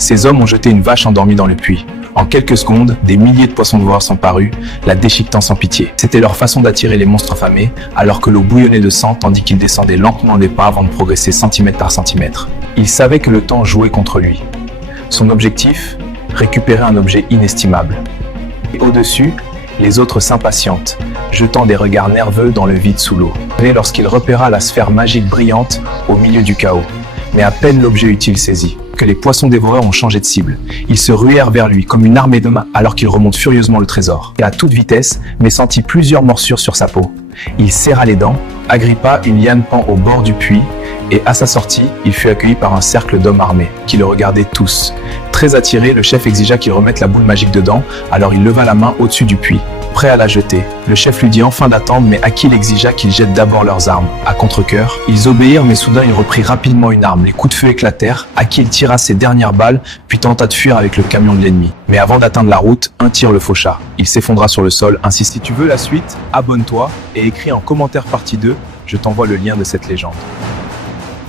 Ces hommes ont jeté une vache endormie dans le puits. En quelques secondes, des milliers de poissons noirs sont parus, la déchiquetant sans pitié. C'était leur façon d'attirer les monstres affamés, alors que l'eau bouillonnait de sang tandis qu'ils descendaient lentement les pas avant de progresser centimètre par centimètre. Il savait que le temps jouait contre lui. Son objectif, récupérer un objet inestimable. Et au-dessus, les autres s'impatientent, jetant des regards nerveux dans le vide sous l'eau. Lorsqu'il repéra la sphère magique brillante au milieu du chaos. Mais à peine l'objet utile saisi, que les poissons dévoreurs ont changé de cible. Ils se ruèrent vers lui comme une armée d'hommes alors qu'il remonte furieusement le trésor. Et à toute vitesse, mais sentit plusieurs morsures sur sa peau. Il serra les dents, agrippa une liane pend au bord du puits, et à sa sortie, il fut accueilli par un cercle d'hommes armés, qui le regardaient tous. Très attiré, le chef exigea qu'il remette la boule magique dedans, alors il leva la main au-dessus du puits, prêt à la jeter. Le chef lui dit enfin d'attendre, mais à qui il exigea qu'ils jettent d'abord leurs armes. À contre-cœur, ils obéirent, mais soudain il reprit rapidement une arme. Les coups de feu éclatèrent, à qui il tira ses dernières balles, puis tenta de fuir avec le camion de l'ennemi. Mais avant d'atteindre la route, un tir le faucha. Il s'effondra sur le sol. Ainsi, si tu veux la suite, abonne-toi et écris en commentaire partie 2, je t'envoie le lien de cette légende.